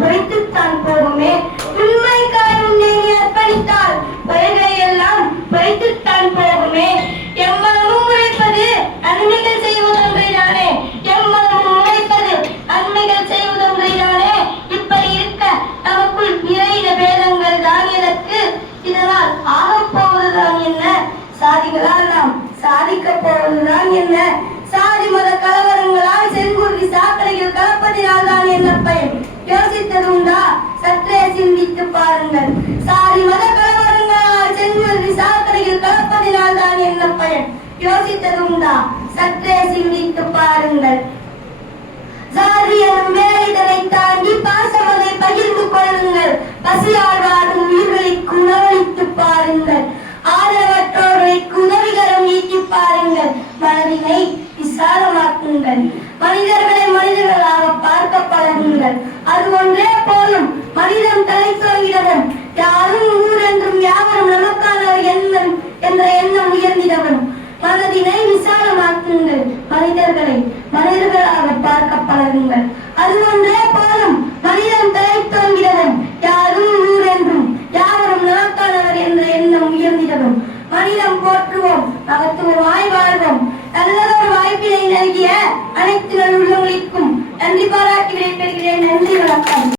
பொய்த்துத்தான் போகுமே. உண்மைக்காய் உன்னை நீ அர்ப்பணித்தால் பயங்களை எல்லாம் பொய்த்துத்தான் போகுமே. எம்மனமும் உழைப்பது நன்மைகள் செய்வதொன்றைதானே. எவ்வளவு உழைப்பது நன்மைகள் செய்வதொன்றைதானே. இப்படி இருக்க நமக்குள் நிறைய பேதங்கள் தான் எனக்கு இதனால் ஆகப் போவதுதான் என்ன? சாதிகளால் நாம் சாதிக்கப் போவதுதான் என்ன? சாதி மத கலவரங்களால் செங்குருதி சாக்கடையில் கலப்பதினால் தான் என்ன பயன்? யோசித்தது உண்டா சற்றே சிந்தித்து பாருங்கள். சாதி எனும் வேலைதனை தாண்டி பாசமதை பகிர்ந்து கொள்ளுங்கள். பசியால் வாடும் உயிர்களுக்கு உணவளித்து பாருங்கள். ஆதரவற்றோர்களுக்கு உதவிகரம் நீட்டி பாருங்கள். மனதினை விசாலமாக்குங்கள். மனிதர்களை மனிதர்களாக பார்க்க பழகுங்கள். அது ஒன்றே போதும் மனிதன் தலை யாரும் ஊர் என்றும் யாவரும் நமக்கானவர் எண்ணம் என்ற எண்ணம் உயர்ந்திடவும் மனதினை விசாலமாக்குங்கள் மனிதர்களை. மனிதர்களாக பார்க்க பழகுங்கள். அது ஒன்றே போலும் மனிதன் தலை தோங்கிடவும் யாரும் ஊர் என்றும் யாவரும் நமக்கானவர் என்ற எண்ணம் உயர்ந்திடவும் மனிதம் போற்றுவோம் மகத்துவமாய் வாழ்வோம். நல்லதொரு வாய்ப்பினை நல்கிய அனைத்து நல்லுள்ளங்களுக்கும் நன்றி பாராட்டி விடைபெறுகிறேன்.